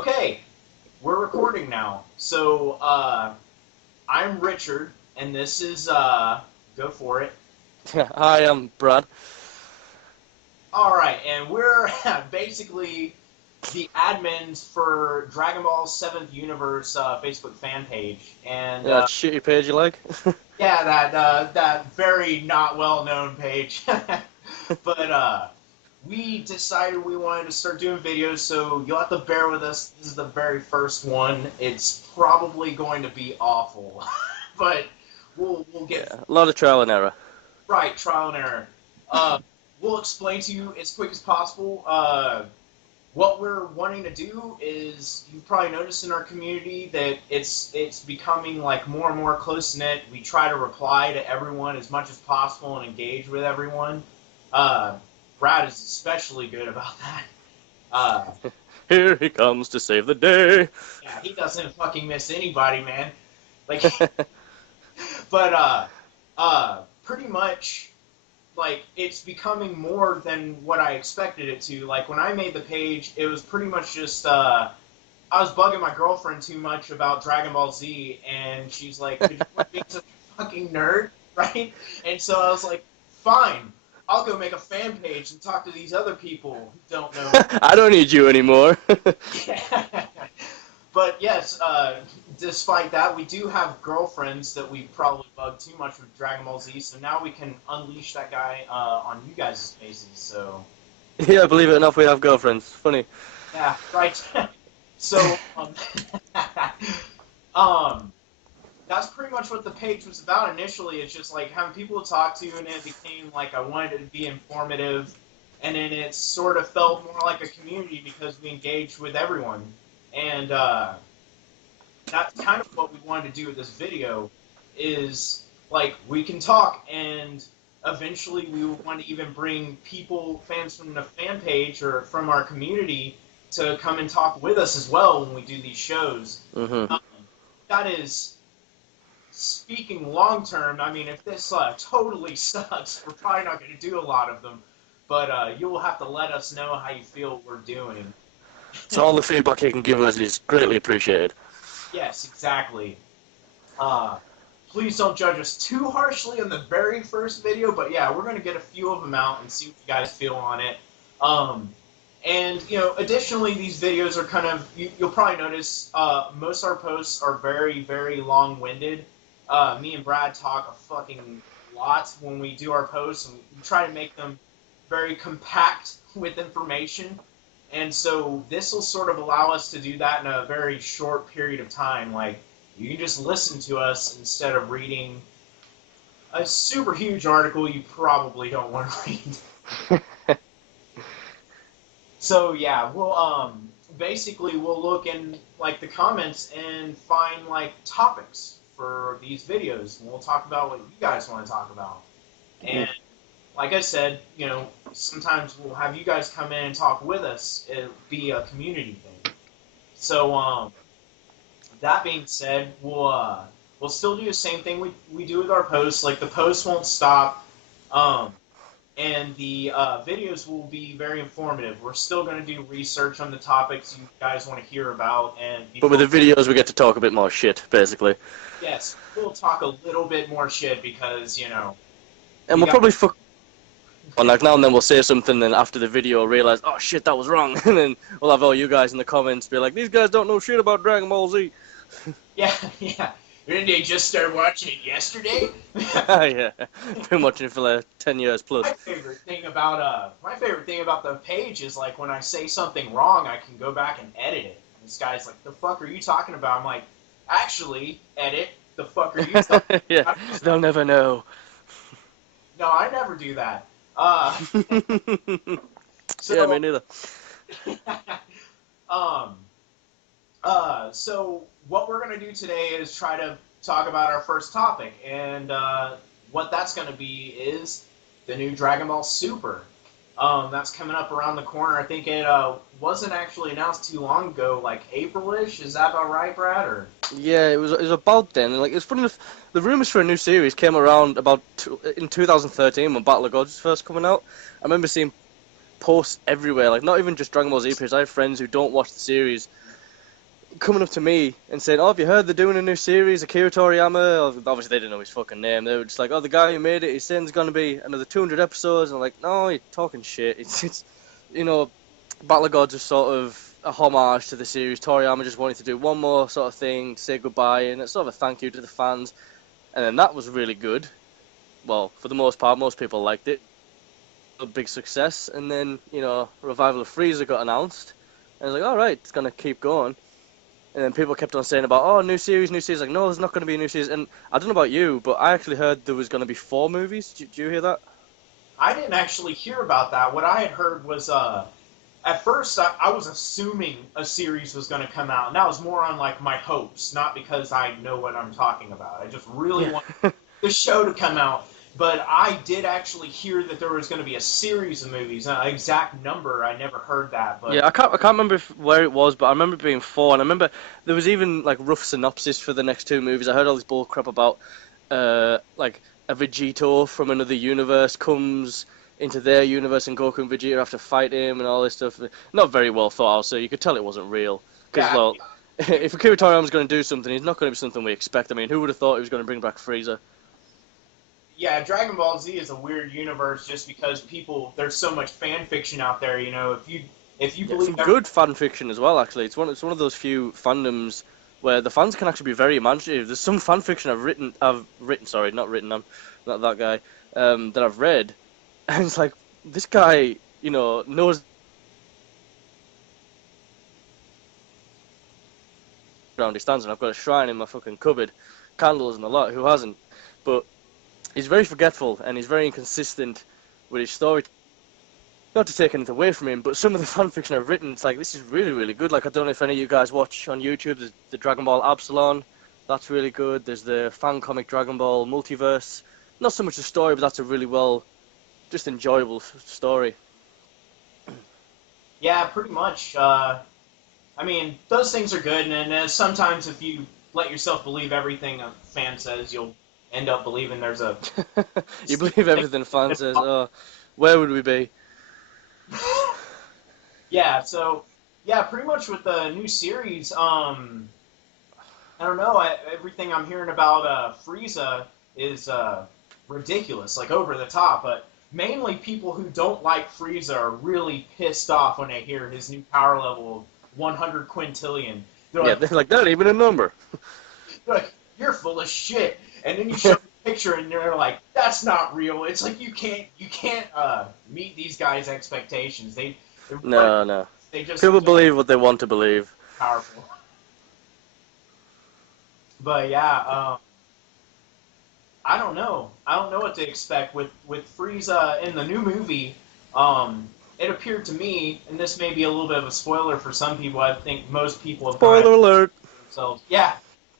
Okay, we're recording now. So, I'm Richard, and this is, go for it. Hi, I'm Brad. Alright, and we're basically the admins for Dragon Ball 7th Universe Facebook fan page. And, Yeah, that shitty page you like? yeah, that very not well-known page. But, we decided we wanted to start doing videos, so you'll have to bear with us. This is the very first one. It's probably going to be awful, but we'll get Yeah, a lot of trial and error. right, trial and error. We'll explain to you as quick as possible. What we're wanting to do is, you've probably noticed in our community that it's becoming like more and more close knit. We try to reply to everyone as much as possible and engage with everyone. Uh, Brad is especially good about that. Uh, Here he comes to save the day. yeah, he doesn't fucking miss anybody, man. Like, but pretty much, like, it's becoming more than what I expected it to. Like, when I made the page, it was pretty much just I was bugging my girlfriend too much about Dragon Ball Z, and she's like, "Could you quit being such a fucking nerd?" Right? And so I was like, "Fine, I'll go make a fan page and talk to these other people who don't know." I don't need you anymore. But yes, despite that, we do have girlfriends that we probably bugged too much with Dragon Ball Z, so now we can unleash that guy on you guys' faces. So Yeah, believe it or not, we have girlfriends. Funny. yeah, right. So um, that's pretty much what the page was about initially. It's just like having people to talk to, and it became like I wanted it to be informative, and then it sort of felt more like a community because we engaged with everyone. And that's kind of what we wanted to do with this video is, like, we can talk, and eventually we want to even bring people, fans from the fan page or from our community, to come and talk with us as well when we do these shows. Mm-hmm. That is, speaking long term, I mean, if this totally sucks, we're probably not going to do a lot of them, but you will have to let us know how you feel we're doing. So all the feedback you can give us is greatly appreciated. Yes, exactly. Uh, Please don't judge us too harshly on the very first video, but yeah, we're going to get a few of them out and see what you guys feel on it. And, you know, additionally, these videos are kind of, you'll probably notice, most of our posts are very, very long-winded. Me and Brad talk a fucking lot when we do our posts, and we try to make them very compact with information. And so this will sort of allow us to do that in a very short period of time. Like, you can just listen to us instead of reading a super huge article you probably don't want to read. So yeah, we'll basically we'll look in like the comments and find like topics for these videos, and we'll talk about what you guys want to talk about. And like I said, you know, sometimes we'll have you guys come in and talk with us. It'll be a community thing. So that being said, we'll still do the same thing we do with our posts. Like, the posts won't stop, um, and the videos will be very informative. We're still going to do research on the topics you guys want to hear about, and But with before, the videos, we get to talk a bit more shit, basically. yes, we'll talk a little bit more shit because, you know, And we we'll got probably fuck. Well, like now and then we'll say something, and after the video, realize, oh shit, that was wrong. And then we'll have all you guys in the comments be like, these guys don't know shit about Dragon Ball Z. yeah, yeah. Didn't they just start watching it yesterday? Yeah, been watching it for like 10 years plus. My favorite thing about the page is, like, when I say something wrong, I can go back and edit it. And this guy's like, "The fuck are you talking about?" I'm like, "Actually, edit. The fuck are you talking Yeah, about?" they'll never know. No, I never do that. Yeah, me So, neither. um, so what we're gonna do today is try to talk about our first topic, and what that's gonna be is the new Dragon Ball Super. That's coming up around the corner. I think it wasn't actually announced too long ago, like April-ish. Is that about right, Brad? Or Yeah, it was about then. Like, it's funny enough, the rumors for a new series came around about in 2013 when Battle of Gods was first coming out. I remember seeing posts everywhere, like not even just Dragon Ball Z pages. I have friends who don't watch the series, coming up to me and saying, "Oh, have you heard they're doing a new series, Akira Toriyama?" Obviously, they didn't know his fucking name. They were just like, "Oh, the guy who made it, he's saying there's gonna be another 200 episodes." And I'm like, "No, you're talking shit. It's you know, Battle of Gods was sort of a homage to the series. Toriyama just wanted to do one more sort of thing, say goodbye, and it's sort of a thank you to the fans. And then that was really good. Well, for the most part, most people liked it. A big success. And then, Revival of Frieza got announced. And I was like, all right, it's going to keep going. And then people kept on saying about, oh, new series, new series. Like, no, there's not going to be a new series. And I don't know about you, but I actually heard there was going to be 4 movies. Did you hear that? I didn't actually hear about that. What I had heard was, at first, I was assuming a series was going to come out, and that was more on like my hopes, not because I know what I'm talking about. I just really want Yeah. the show to come out. But I did actually hear that there was going to be a series of movies. An exact number, I never heard that. But Yeah, I can't remember where it was, but I remember it being 4, and I remember there was even like rough synopsis for the next 2 movies. I heard all this bull crap about like a Vegito from another universe comes into their universe, and Goku and Vegeta have to fight him and all this stuff. Not very well thought out, so you could tell it wasn't real. Because yeah, well, if Akira Toriyama's going to do something, he's not going to be something we expect. I mean, who would have thought he was going to bring back Frieza? yeah, Dragon Ball Z is a weird universe just because there's so much fan fiction out there. If you Yeah, believe some good fan fiction as well. Actually, it's one of those few fandoms where the fans can actually be very imaginative. There's some fan fiction I've written. Sorry, not written. I'm not that guy. That I've read, and it's like this guy, knows the ground he stands on. I've got a shrine in my fucking cupboard, candles and a lot. Who hasn't? But he's very forgetful and he's very inconsistent with his story. Not to take anything away from him, but some of the fan fiction I've written, it's like, this is really, really good. Like, I don't know if any of you guys watch on YouTube, there's the Dragon Ball Absalon, that's really good. There's the fan comic Dragon Ball Multiverse. Not so much the story, but that's a really just enjoyable story. yeah, pretty much. I mean, those things are good, and sometimes if you let yourself believe everything a fan says, you'll end up believing there's a You believe everything a fan says, oh, where would we be? yeah. So yeah, pretty much with the new series, I don't know. Everything I'm hearing about Frieza is ridiculous, like over the top. But mainly people who don't like Frieza are really pissed off when they hear his new power level of 100 quintillion. They're Yeah, like, they're like, that ain't even a number. They're like, you're full of shit. And then you show the picture, and they're like, that's not real. It's like you can't meet these guys' expectations. No, no. they just People think believe what they want to believe. they're powerful. But yeah, I don't know. I don't know what to expect with Frieza in the new movie. It appeared to me, and this may be a little bit of a spoiler for some people. I think most people have kind Spoiler of alert! themselves. Yeah,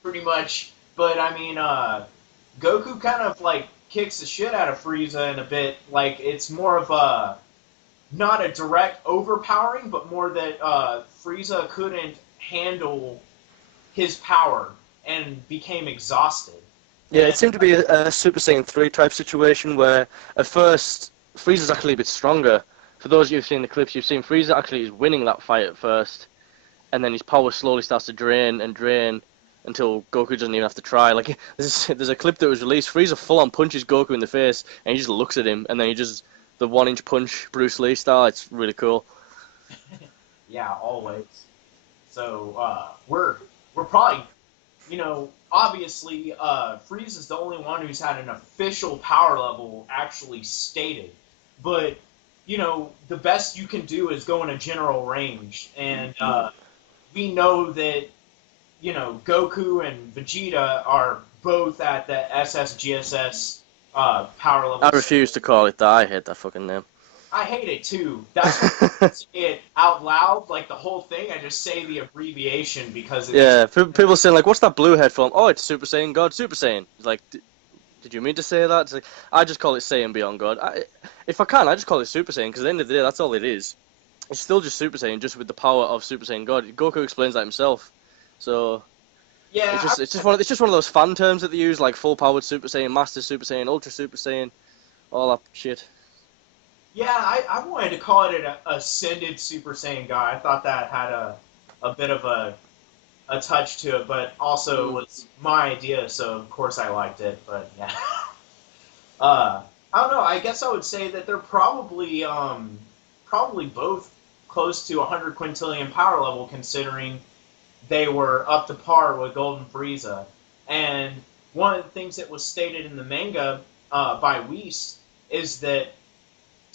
pretty much. But I mean, Goku kind of like kicks the shit out of Frieza in a bit. Like it's more of a not a direct overpowering, but more that Frieza couldn't handle his power and became exhausted. Yeah, And it seemed to be a Super Saiyan 3 type situation where at first Frieza's actually a bit stronger. For those of you who've seen the clips, you've seen Frieza actually is winning that fight at first, and then his power slowly starts to drain and drain until Goku doesn't even have to try. Like there's a clip that was released, Frieza full on punches Goku in the face, and he just looks at him, and then he just the 1-inch punch Bruce Lee style. It's really cool. yeah, always. So we're probably obviously Frieza's the only one who's had an official power level actually stated, but the best you can do is go in a general range, and we know that Goku and Vegeta are both at the SSGSS power I level. refuse to call it that. I hate that fucking name. I hate it too. That's why I don't say it out loud, like the whole thing. I just say the abbreviation because it's Yeah, people saying like, "What's that blue head from?" Oh, it's Super Saiyan God, Super Saiyan. It's like, did you mean to say that? It's like, I just call it Saiyan Beyond God. If I can, I just call it Super Saiyan because at the end of the day, that's all it is. It's still just Super Saiyan, just with the power of Super Saiyan God. Goku explains that himself. So yeah. it's just one of those fan terms that they use, like full powered Super Saiyan, Master Super Saiyan, Ultra Super Saiyan, all that shit. Yeah, I wanted to call it an ascended Super Saiyan guy. I thought that had a bit of a a touch to it, but also it was my idea, so of course I liked it. But yeah, uh, I don't know. I guess I would say that they're probably both close to 100 quintillion power level, considering they were up to par with Golden Frieza. And one of the things that was stated in the manga by Whis is that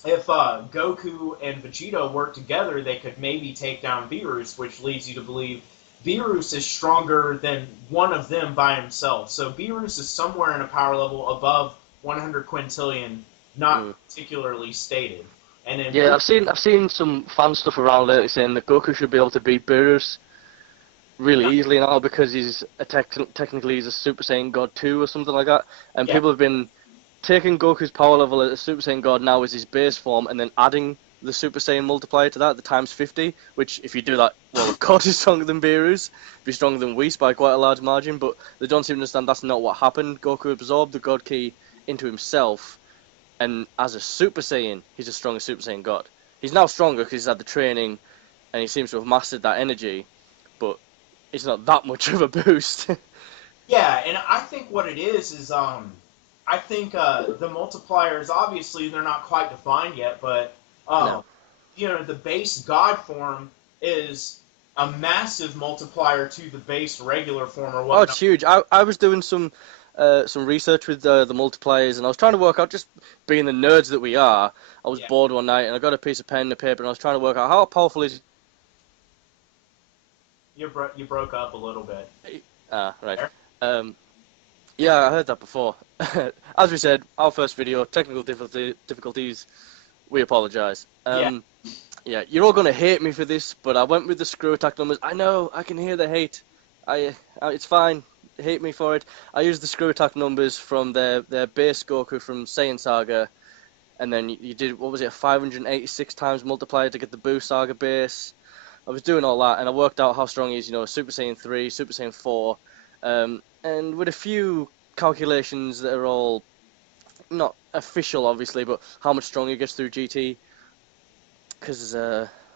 if Goku and Vegeta work together, they could maybe take down Beerus, which leads you to believe Beerus is stronger than one of them by himself. So Beerus is somewhere in a power level above 100 quintillion, not particularly stated. And then Yeah, I've seen some fan stuff around lately saying that Goku should be able to beat Beerus really easily now because technically he's a Super Saiyan God 2 or something like that, and yeah, people have been taking Goku's power level as a Super Saiyan God now as his base form, and then adding the Super Saiyan multiplier to that, the times 50, which if you do that, well, of course he's stronger than Beerus, be stronger than Whis by quite a large margin, but they don't seem to understand that's not what happened. Goku absorbed the God Ki into himself, and as a Super Saiyan, he's a stronger Super Saiyan God. He's now stronger because he's had the training, and he seems to have mastered that energy, but it's not that much of a boost. yeah, and I think what it is I think the multipliers, obviously they're not quite defined yet, but No. the base God form is a massive multiplier to the base regular form or Oh, whatnot. it's huge. I was doing some research with the multipliers, and I was trying to work out, just being the nerds that we are, I was Yeah, bored one night, and I got a piece of pen and a paper, and I was trying to work out how powerful is... you broke up a little bit. Ah, right. There. Um, yeah, I heard that before. As we said, our first video, technical difficulties, we apologise. Yeah, Yeah, you're all gonna hate me for this, but I went with the screw attack numbers. I know, I can hear the hate. It's fine. Hate me for it. I used the screw attack numbers from their base Goku from Saiyan Saga, and then you did, what was it, 586 times multiplier to get the Boo Saga base. I was doing all that, and I worked out how strong he is. Super Saiyan 3, Super Saiyan 4, and with a few calculations that are all not official, obviously, but how much stronger he gets through GT, because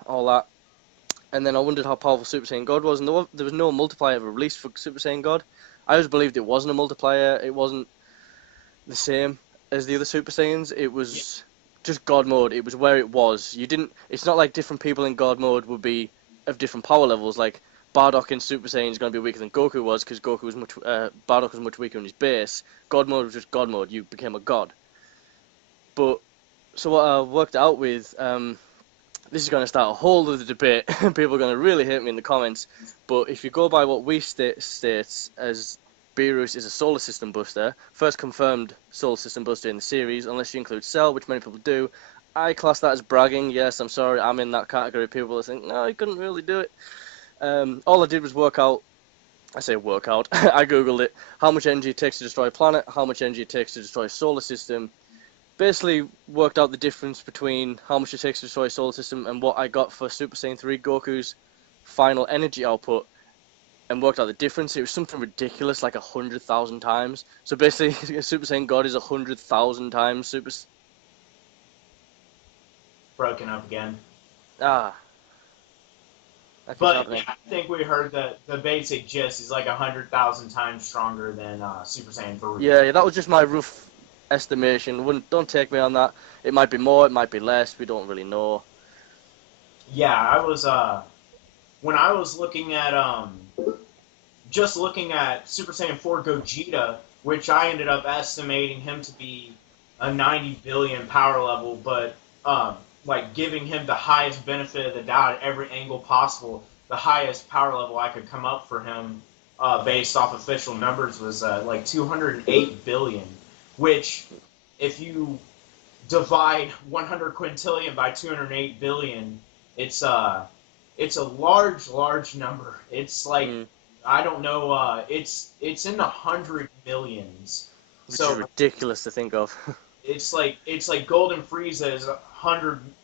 all that. And then I wondered how powerful Super Saiyan God was, and there was no multiplier ever released for Super Saiyan God. I always believed it wasn't a multiplier. It wasn't the same as the other Super Saiyans. It yeah, was just God mode. It was where it was. You didn't. It's not like different people in God mode would be of different power levels. Like Bardock in Super Saiyan is going to be weaker than Goku was because Bardock was much weaker in his base. God mode was just God mode. You became a god. But so what I worked out with, this is going to start a whole other debate. People are going to really hate me in the comments. But if you go by what we states as Beerus is a solar system buster, first confirmed solar system buster in the series, unless you include Cell, which many people do. I class that as bragging. Yes, I'm sorry, I'm in that category of people that think, no, he couldn't really do it. All I did was work out. I say work out. I googled it. How much energy it takes to destroy a planet, how much energy it takes to destroy a solar system. Basically worked out the difference between how much it takes to destroy a solar system and what I got for Super Saiyan 3 Goku's final energy output, and worked out the difference. It was something ridiculous, like 100,000 times. So basically, Super Saiyan God is 100,000 times Super. broken up again. Ah, that keeps But yeah, happening. I think we heard that the basic gist is like 100,000 times stronger than Super Saiyan 3. Yeah, that was just my rough estimation. Wouldn't Don't take me on that. It might be more, it might be less. We don't really know. Yeah, I was when I was looking at just looking at Super Saiyan 4 Gogeta, which I ended up estimating him to be a 90 billion power level, but like giving him the highest benefit of the doubt at every angle possible, the highest power level I could come up for him based off official numbers was like 208 billion, which if you divide 100 quintillion by 208 billion, it's it's a large number. It's like Mm, I don't know. It's in the 100 millions. which is So ridiculous to think of. it's like Golden Frieza is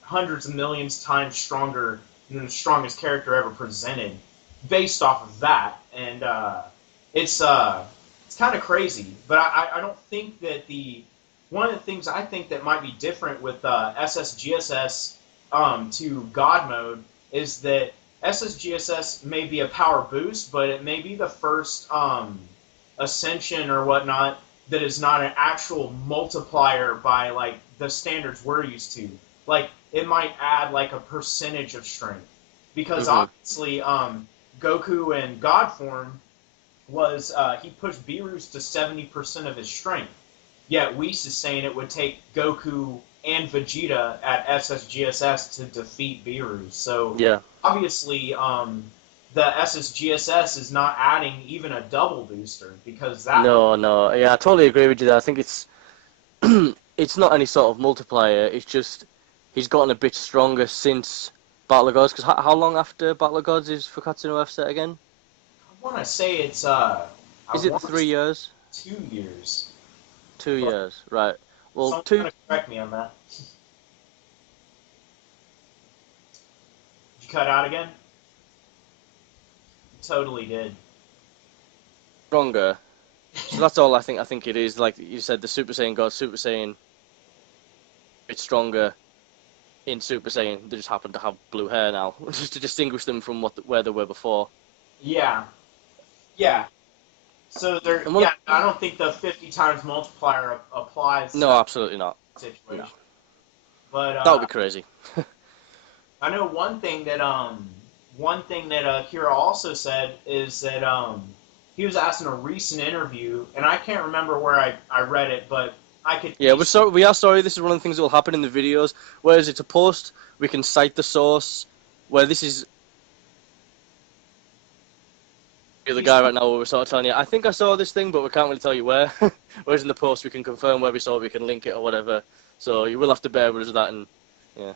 hundreds of millions times stronger than the strongest character ever presented, based off of that, and it's it's kind of crazy. But I don't think that the one of the things I think that might be different with SSGSS to God mode is that SSGSS may be a power boost, but it may be the first ascension or whatnot that is not an actual multiplier by like the standards we're used to. Like it might add like a percentage of strength, because obviously Goku in God form was he pushed Beerus to 70% of his strength. Yet Whis is saying it would take Goku and Vegeta at SSGSS to defeat Beerus. So Yeah. obviously, the SSGSS is not adding even a double booster, because that. No. Yeah, I totally agree with you there. I think it's it's not any sort of multiplier. It's just he's gotten a bit stronger since Battle of Gods. Because how long after Battle of Gods is Fukatsu no F set again? I want to say it's Is it the 3 years? 2 years. 2 But years, right? Well, someone's 2 gonna correct me on that. Did you cut out again? You totally did. stronger. So that's all I think. I think it is. Like you said, the Super Saiyan God, Super Saiyan, it's stronger in Super Saiyan. They just happen to have blue hair now, just to distinguish them from where they were before. Yeah. Yeah. So there. And Yeah, I don't think the 50 times multiplier applies to no, that absolutely not. situation. No, But that would be crazy. I know one thing that Kira also said is that he was asked in a recent interview, and I can't remember where I read it, but I could. Yeah, we are sorry. This is one of the things that will happen in the videos. Whereas it's a post, we can cite the source. Where this is the guy right now, where we're sort of telling you, I think I saw this thing, but we can't really tell you where. Whereas in the post, we can confirm where we saw it, we can link it or whatever. So you will have to bear with us with that, and yeah.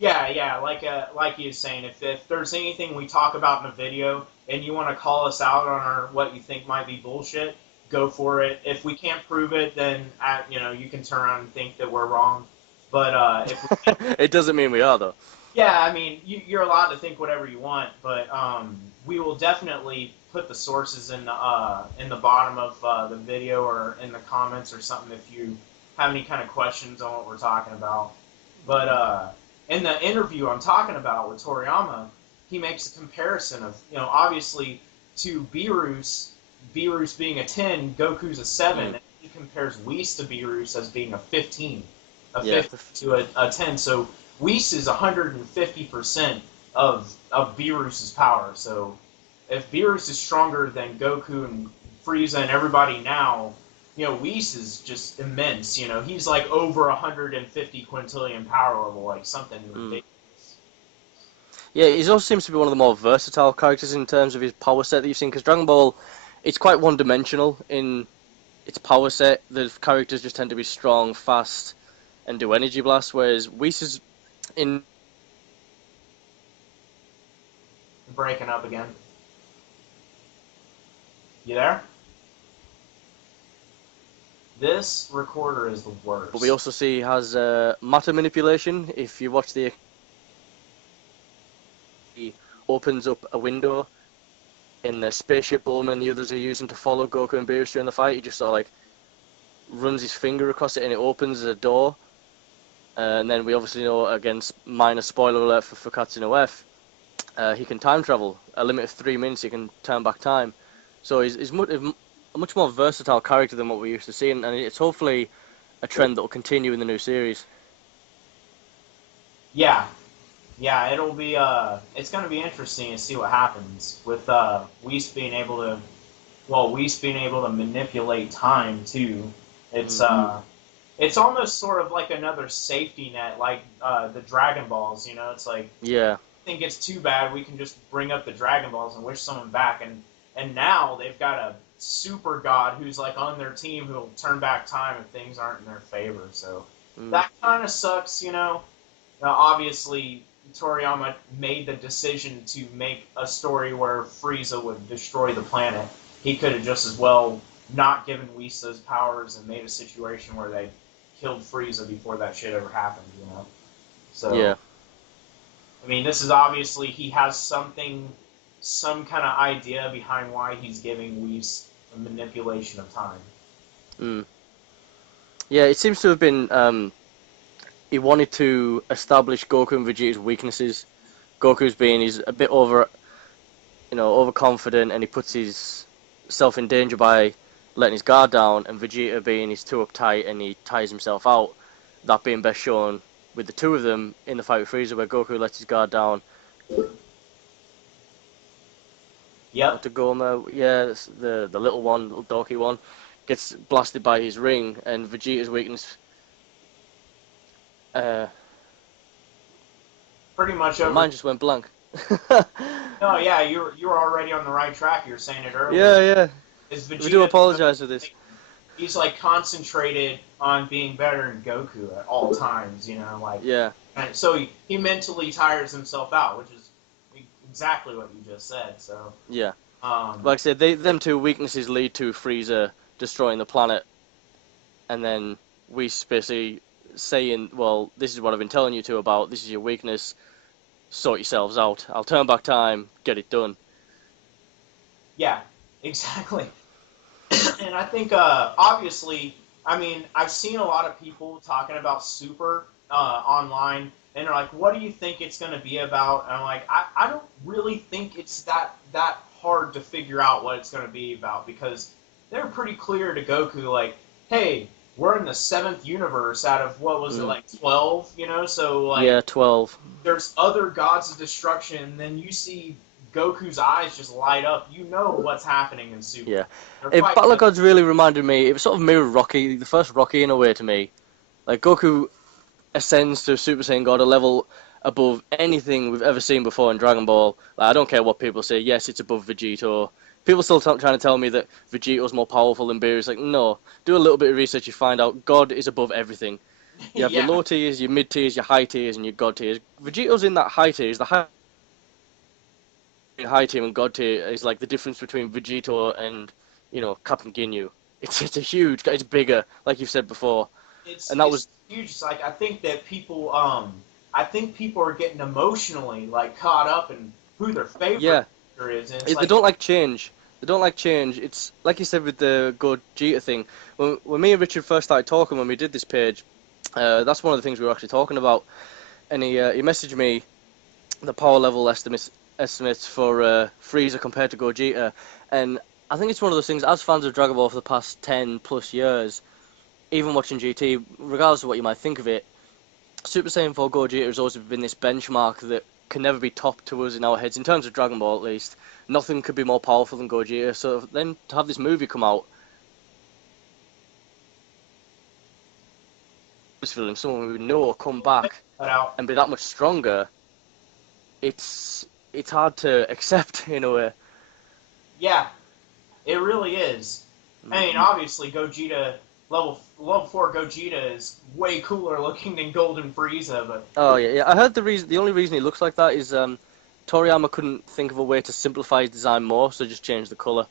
Yeah, like he was saying, if there's anything we talk about in a video and you want to call us out on our what you think might be bullshit, go for it. If we can't prove it, then you can turn around and think that we're wrong. But if we can, It doesn't mean we are though. yeah, I mean you're allowed to think whatever you want, but we will definitely put the sources in the bottom of the video or in the comments or something if you have any kind of questions on what we're talking about. But in the interview I'm talking about with Toriyama, he makes a comparison of, obviously to Beerus being a 10, Goku's a 7, and he compares Whis to Beerus as being a 15, Yeah. 15 to a 10. So Whis is 150% of Beerus's power. So if Beerus is stronger than Goku and Frieza and everybody now, Whis is just immense. He's like over 150 quintillion power level, like something ridiculous. Yeah, he also seems to be one of the more versatile characters in terms of his power set that you've seen. Because Dragon Ball, it's quite one-dimensional in its power set. The characters just tend to be strong, fast, and do energy blasts. Whereas Whis is in. Breaking up again. You there? This recorder is the worst. But we also see he has matter manipulation. If you watch the, he opens up a window in the spaceship Bulma and the others are using to follow Goku and Beerus during the fight. He just sort of like runs his finger across it and it opens a door. And then we obviously know, again, minor spoiler alert for Fukatsu no F, he can time travel. A limit of 3 minutes, he can turn back time. So he's a much more versatile character than what we used to see, and it's hopefully a trend that will continue in the new series. Yeah, it'll be it's going to be interesting to see what happens with Whis being able to manipulate time too. It's almost sort of like another safety net, like the Dragon Balls. It's like, Yeah. I think it's too bad, we can just bring up the Dragon Balls and wish someone back, and now they've got a super god who's like on their team who'll turn back time if things aren't in their favor. So that kind of sucks. Now, obviously Toriyama made the decision to make a story where Frieza would destroy the planet. He could have just as well not given Whis those powers and made a situation where they killed Frieza before that shit ever happened. So Yeah. I mean, this is obviously, he has some kind of idea behind why he's giving Whis a manipulation of time. Yeah, it seems to have been he wanted to establish Goku and Vegeta's weaknesses Goku's being he's a bit overconfident, and he puts his self in danger by letting his guard down, and Vegeta being he's too uptight and he tires himself out. That being best shown with the two of them in the fight with Frieza, where Goku lets his guard down. Yep. To Goma, yeah, the little one, little dorky one, gets blasted by his ring, and Vegeta's weakness. Pretty much over. Mine just went blank. No, yeah, you were already on the right track. You were saying it earlier. Yeah. Vegeta, We do apologize for this. He's like concentrated on being better than Goku at all times, Yeah. And so he mentally tires himself out, which is exactly what you just said. So yeah, like I said, them two weaknesses lead to Frieza destroying the planet, and then we basically saying, well, this is what I've been telling you two about. This is your weakness. Sort yourselves out. I'll turn back time. Get it done. Yeah, exactly. And I think, obviously, I mean, I've seen a lot of people talking about Super online, and they're like, what do you think it's going to be about? And I'm like, I don't really think it's that hard to figure out what it's going to be about, because they're pretty clear to Goku, like, hey, we're in the 7th universe out of, what was it, like 12, So, like, yeah, 12. There's other gods of destruction, and then you see Goku's eyes just light up. You know what's happening in Super. Yeah. Battle of Gods really reminded me, it was sort of mirrored Rocky, the first Rocky in a way to me. Like, Goku ascends to Super Saiyan God, a level above anything we've ever seen before in Dragon Ball. Like, I don't care what people say, yes, it's above Vegito. People still trying to tell me that Vegito's more powerful than Beerus. Like, no. Do a little bit of research, you find out God is above everything. You have your low tiers, your mid tiers, your high tiers, and your God tiers. Vegito's in that high tiers. The high tier and God tier is like the difference between Vegito and, Captain Ginyu. It's a huge, it's bigger, like you've said before. It's huge. It's like, I think that people are getting emotionally like caught up in who their favorite character is. And they don't like change. They don't like change. It's like you said with the Gogeta thing. When me and Richard first started talking, when we did this page, that's one of the things we were actually talking about. And he messaged me the power level estimates for Frieza compared to Gogeta, and I think it's one of those things. As fans of Dragon Ball for the past 10 plus years, even watching GT, regardless of what you might think of it, Super Saiyan 4 Gogeta has always been this benchmark that can never be topped to us in our heads, in terms of Dragon Ball at least. Nothing could be more powerful than Gogeta, so then to have this movie come out, feeling someone we know will come back and be that much stronger, it's hard to accept in a way. Yeah, it really is. I mean, obviously, Gogeta, level 4 Gogeta is way cooler looking than Golden Frieza, but... Oh, yeah. I heard the only reason he looks like that is Toriyama couldn't think of a way to simplify his design more, so just changed the colour.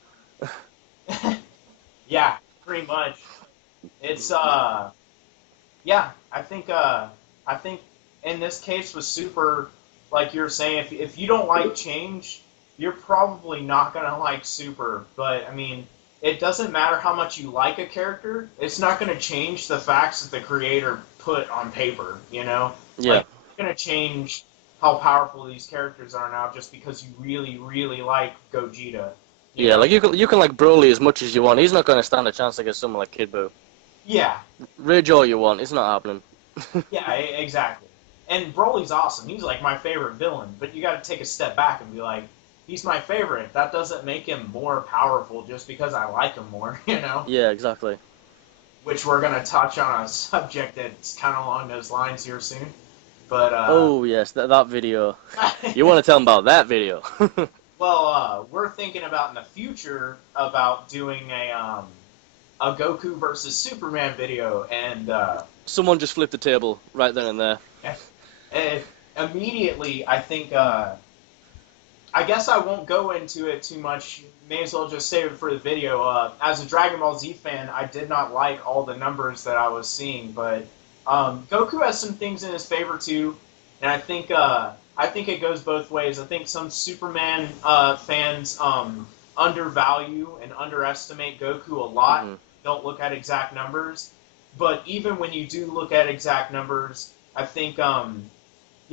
Yeah, pretty much. It's, yeah, I think in this case with Super, like you're saying, if you don't like change, you're probably not going to like Super, but, I mean... It doesn't matter how much you like a character. It's not going to change the facts that the creator put on paper, Yeah. Like, it's going to change how powerful these characters are now just because you really, really like Gogeta. You know? Like, you can like Broly as much as you want. He's not going to stand a chance against someone like Kid Buu. Yeah. Rage all you want. It's not happening. Yeah, exactly. And Broly's awesome. He's, like, my favorite villain. But you got to take a step back and be like, he's my favorite. That doesn't make him more powerful just because I like him more, Yeah, exactly. Which we're going to touch on a subject that's kind of along those lines here soon. But, oh, yes, that video. You want to tell them about that video. Well, we're thinking about in the future about doing a Goku versus Superman video, and... Someone just flipped the table right then and there. And immediately, I think... I guess I won't go into it too much. May as well just save it for the video. As a Dragon Ball Z fan, I did not like all the numbers that I was seeing, but Goku has some things in his favor too, and I think it goes both ways. I think some Superman fans undervalue and underestimate Goku a lot. Mm-hmm. Don't look at exact numbers, but even when you do look at exact numbers, I think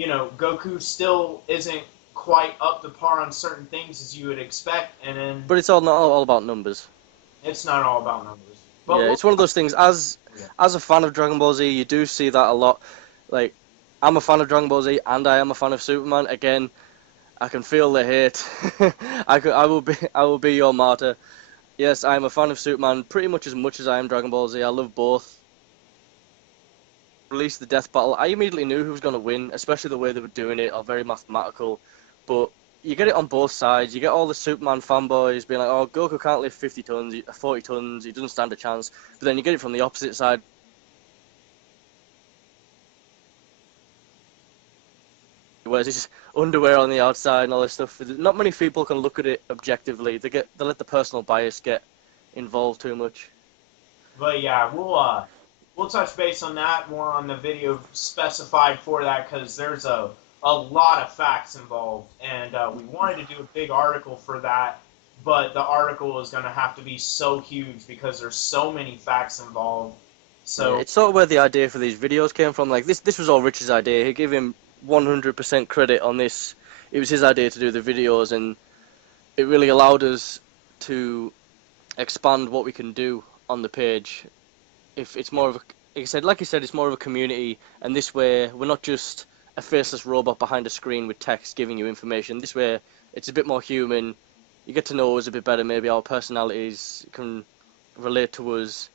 Goku still isn't quite up to par on certain things as you would expect, and then But it's all not all about numbers. it's not all about numbers. But Yeah, we'll it's one of those things. yeah. As a fan of Dragon Ball Z, you do see that a lot. Like, I'm a fan of Dragon Ball Z, and I am a fan of Superman. Again, I can feel the hate. I will be your martyr. Yes, I am a fan of Superman pretty much as I am Dragon Ball Z. I love both. Release the death battle. I immediately knew who was going to win, especially the way they were doing it, are very mathematical. But you get it on both sides. You get all the Superman fanboys being like, "Oh, Goku can't lift 50 tons, 40 tons. He doesn't stand a chance." But then you get it from the opposite side. Wears his underwear on the outside and all this stuff. Not many people can look at it objectively. They let the personal bias get involved too much. But yeah, we'll touch base on that more on the video specified for that because there's a lot of facts involved, and we wanted to do a big article for that, but the article is going to have to be so huge because there's so many facts involved. So Yeah, it's sort of where the idea for these videos came from. Like this was all Rich's idea. He gave him 100% credit on this. It was his idea to do the videos, and it really allowed us to expand what we can do on the page. If it's more of a, like you said, it's more of a community, and this way we're not just a faceless robot behind a screen with text giving you information. This way, it's a bit more human. You get to know us a bit better. Maybe our personalities can relate to us,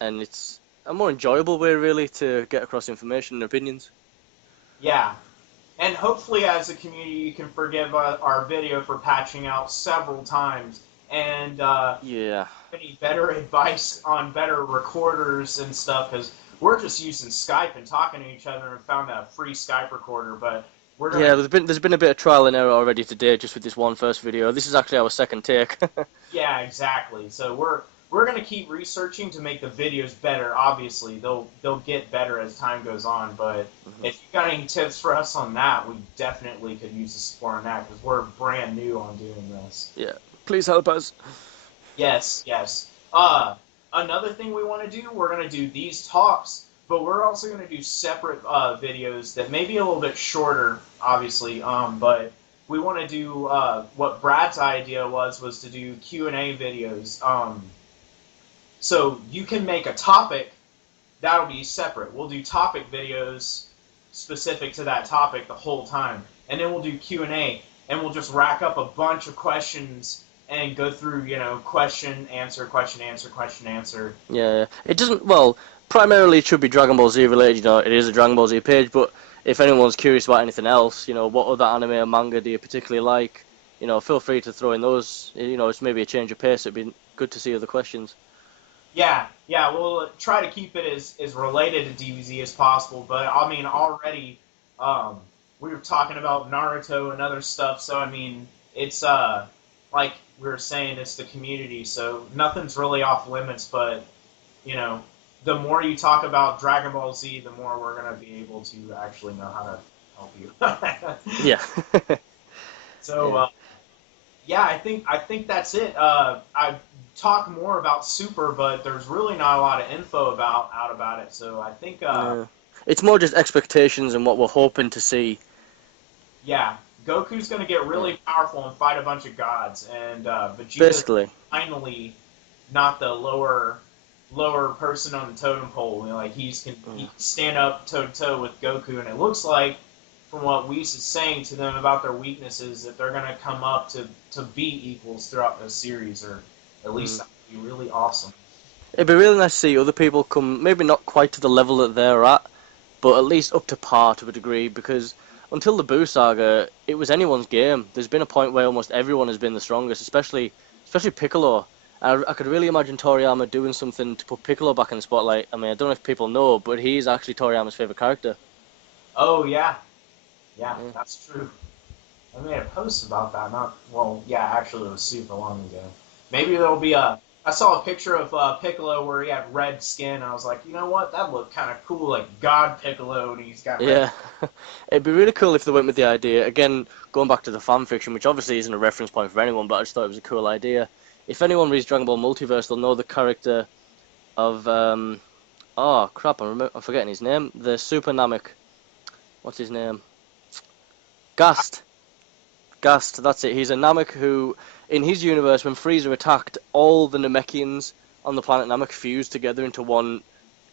and it's a more enjoyable way, really, to get across information and opinions. yeah, and hopefully as a community you can forgive our video for patching out several times, and Yeah. any better advice on better recorders and stuff because we're just using Skype and talking to each other and found a free Skype recorder, but we're Yeah, gonna there's been a bit of trial and error already today, just with this one first video. This is actually our second take. yeah, exactly. So we're gonna keep researching to make the videos better. Obviously, they'll get better as time goes on. But if you got any tips for us on that, we definitely could use the support on that because we're brand new on doing this. Yeah, please help us. Yes, yes. Another thing we want to do, we're going to do these talks, but we're also going to do separate videos that may be a little bit shorter, obviously. But we want to do what Brad's idea was to do Q&A videos. So you can make a topic that'll be separate. We'll do topic videos specific to that topic the whole time, and then we'll do Q&A, and we'll just rack up a bunch of questions and go through, question, answer, question, answer, question, answer. Yeah, it doesn't. Well, primarily it should be Dragon Ball Z related. It is a Dragon Ball Z page. But if anyone's curious about anything else, what other anime or manga do you particularly like? Feel free to throw in those. It's maybe a change of pace. It'd be good to see other questions. Yeah, we'll try to keep it as related to DBZ as possible. But I mean, already we were talking about Naruto and other stuff. So I mean, it's like we were saying, it's the community. So nothing's really off limits. But the more you talk about Dragon Ball Z, the more we're gonna be able to actually know how to help you. Yeah. So. Yeah. Yeah, I think that's it. I talk more about Super, but there's really not a lot of info out about it. So I think, Yeah. It's more just expectations and what we're hoping to see. yeah, Goku's gonna get really powerful and fight a bunch of gods, and Vegeta's Basically. finally not the lower person on the totem pole. Like he can stand up toe to toe with Goku, and it looks like, from what Whis is saying to them about their weaknesses, that they're gonna come up to be equals throughout the series, or at least that would be really awesome. It'd be really nice to see other people come, maybe not quite to the level that they're at, but at least up to par to a degree, because until the Boo saga, it was anyone's game. There's been a point where almost everyone has been the strongest, especially Piccolo. And I could really imagine Toriyama doing something to put Piccolo back in the spotlight. I mean, I don't know if people know, but he's actually Toriyama's favorite character. Oh yeah, that's true. I made a post about that. Actually, it was super long ago. Maybe there'll be a. I saw a picture of Piccolo where he had red skin. I was like, you know what? That looked kind of cool, like God Piccolo, and he's got red. Yeah, it'd be really cool if they went with the idea. Again, going back to the fan fiction, which obviously isn't a reference point for anyone, but I just thought it was a cool idea. If anyone reads Dragon Ball Multiverse, they'll know the character of oh crap, I'm forgetting his name. The Super Namek. What's his name? Gast. Gast, that's it. He's a Namek who, in his universe, when Frieza attacked, all the Namekians on the planet Namek fused together into one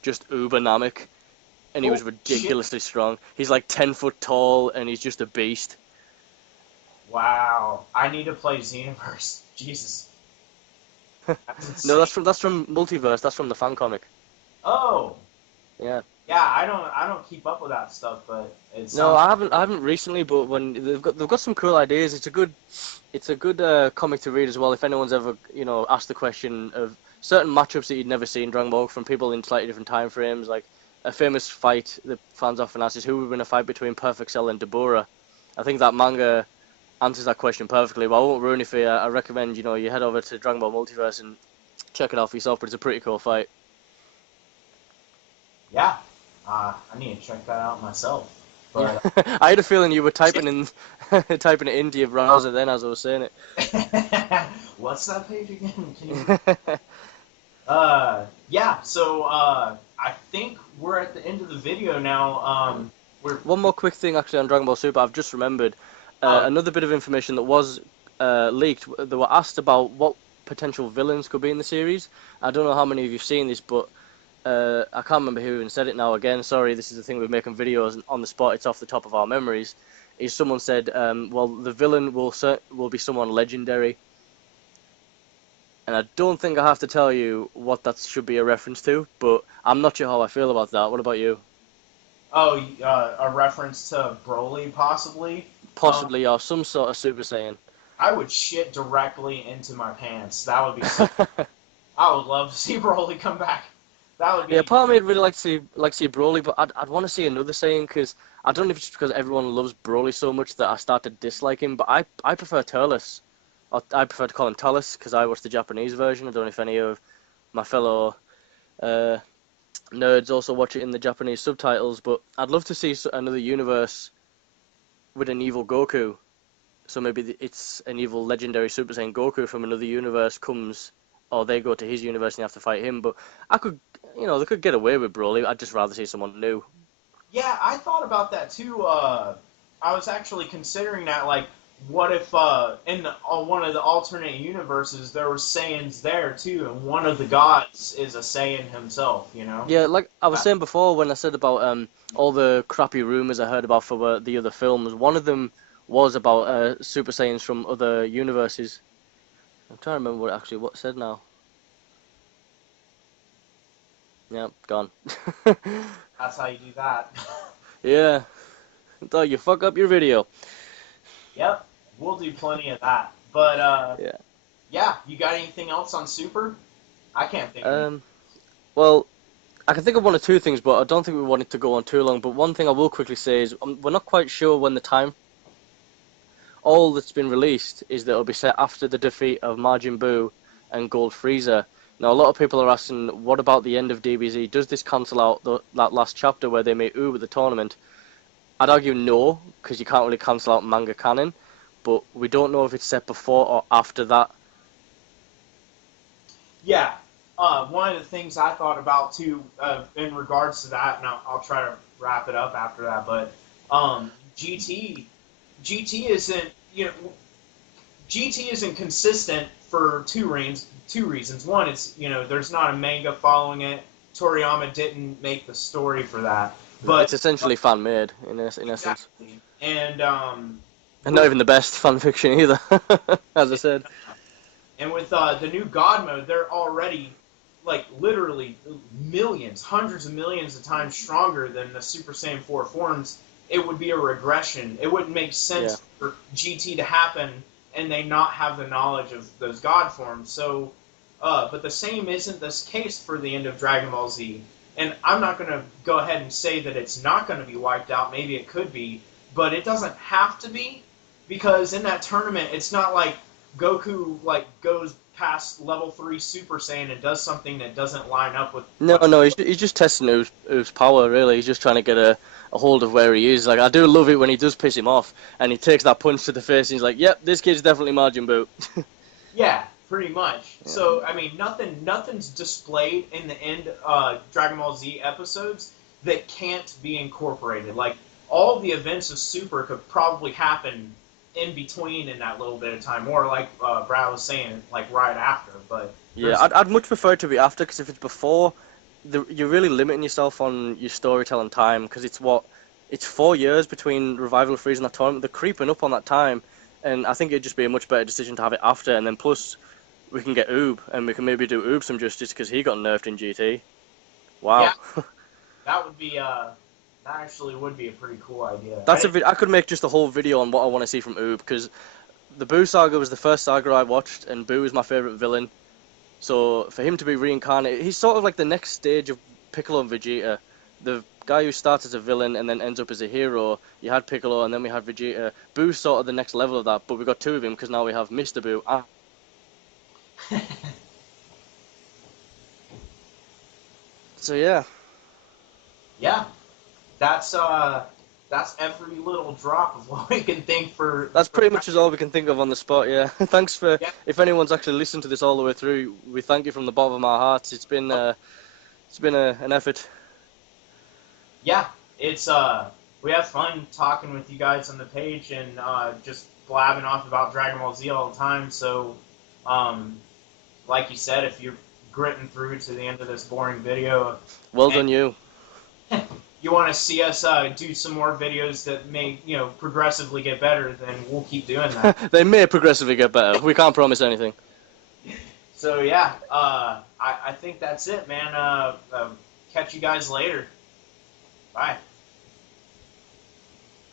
just uber Namek. And he was Shit. ridiculously strong. He's like 10 foot tall, and he's just a beast. Wow. I need to play Xenoverse. Jesus. That's No, insane. that's from Multiverse. That's from the fan comic. Oh. Yeah. Yeah, I don't keep up with that stuff, but it No, sounds. I haven't recently, but when they've got some cool ideas. It's a good comic to read as well. If anyone's ever asked the question of certain matchups that you'd never see in Dragon Ball from people in slightly different time frames, like a famous fight that fans often ask is who would win a fight between Perfect Cell and Deborah. I think that manga answers that question perfectly. But I won't ruin it for you. I recommend you head over to Dragon Ball Multiverse and check it out for yourself. But it's a pretty cool fight. Yeah. I need to check that out myself. Yeah. But I had a feeling you were typing typing it into your browser then as I was saying what's that page again? Can you? it. Yeah. So I think we're at the end of the video now. We're One more quick thing actually on Dragon Ball Super. I've just remembered another bit of information that was leaked. They were asked about what potential villains could be in the series. I don't know how many of you've seen this, but I can't remember who even said it now. Again, sorry, this is the thing with making videos on the spot. It's off the top of our memories. Is someone said, well, the villain will be someone legendary. And I don't think I have to tell you what that should be a reference to, but I'm not sure how I feel about that. What about you? a reference to Broly possibly. Um, Possibly, or some sort of Super Saiyan. I would shit directly into my pants. That would be so. I would love to see Broly come back. That would Yeah, be. part of me would really like to see Broly, but I'd want to see another Saiyan because I don't know if it's because everyone loves Broly so much that I start to dislike him. But I prefer Turles. I prefer to call him Talus because I watched the Japanese version. I don't know if any of my fellow uh, nerds also watch it in the Japanese subtitles, but I'd love to see another universe with an evil Goku. So maybe it's an evil legendary Super Saiyan Goku from another universe comes, or they go to his universe and you have to fight him. But I could, they could get away with Broly. I'd just rather see someone new. Yeah, I thought about that too. I was actually considering that. Like, what if in one of the alternate universes there were Saiyans there too, and one of the gods is a Saiyan himself? You know? Yeah, like I was Uh, saying before when I said about all the crappy rumors I heard about for the other films, one of them was about Super Saiyans from other universes. I'm trying to remember what it said now. Yeah, gone. that's how you do that. Yeah, thought you fuck up your video. Yep, we'll do plenty of that. But Yeah. yeah, you got anything else on Super? I can't think of anything. Um. Well, I can think of one or two things, but I don't think we want it to go on too long. But one thing I will quickly say is we're not quite sure when the time. All that's been released is that it'll be set after the defeat of Majin Buu and Gold Frieza. Now, a lot of people are asking, what about the end of DBZ? Does this cancel out that last chapter where they meet Oob at the tournament? I'd argue no, because you can't really cancel out manga canon. But we don't know if it's set before or after that. Yeah, one of the things I thought about too, in regards to that, and I'll try to wrap it up after that. But GT, GT isn't GT isn't consistent for two reasons. One, it's there's not a manga following it. Toriyama didn't make the story for that, It's but essentially fan made in essence, exactly, and and not with even the best fan fiction either, as I said. And with the new God mode, they're already like literally millions, hundreds of millions of times stronger than the Super Saiyan 4 forms. It would be a regression. It wouldn't make Yeah. sense for GT to happen and they not have the knowledge of those God forms. So, but the same isn't this case for the end of Dragon Ball Z. And I'm not going to go ahead and say that it's not going to be wiped out. Maybe it could be, but it doesn't have to be because in that tournament, it's not like Goku like goes past level 3 Super Saiyan and does something that doesn't line up with No, what's. no, he's just testing U's power, really. He's just trying to get a hold of where he is. Like, I do love it when he does piss him off, and he takes that punch to the face, and he's like, yep, this kid's definitely Majin Buu. Yeah, pretty much. Yeah. So I mean, nothing's displayed in the end Dragon Ball Z episodes that can't be incorporated. Like all the events of Super could probably happen in between in that little bit of time, or like Brad was saying, like right after. But Yeah, there's I'd much prefer it to be after, because if it's before, you're really limiting yourself on your storytelling time, because it's 4 years between Revival Freeze and that tournament. They're creeping up on that time, and I think it'd just be a much better decision to have it after, and then plus we can get Oob, and we can maybe do Oob some justice because he got nerfed in GT. yeah, Wow. that would be that actually would be a pretty cool idea. I could make just a whole video on what I want to see from Oob, because the Boo saga was the first saga I watched, and Boo is my favorite villain. So for him to be reincarnated, he's sort of like the next stage of Piccolo and Vegeta. The guy who starts as a villain and then ends up as a hero. You had Piccolo and then we had Vegeta. Boo's sort of the next level of that, but we got two of him because now we have Mr. Boo. So yeah, Yeah, that's every little drop of what we can think for. that's pretty much all we can think of on the spot. Yeah, thanks for Yeah. if anyone's actually listened to this all the way through. We thank you from the bottom of our hearts. It's been an effort. Yeah, it's we have fun talking with you guys on the page and just blabbing off about Dragon Ball Z all the time. So, um, like you said, if you're gritting through to the end of this boring video Well and done, you. you want to see us do some more videos that may progressively get better, then we'll keep doing that. They may progressively get better. We can't promise anything. So yeah, I think that's it, man. Catch you guys later. Bye.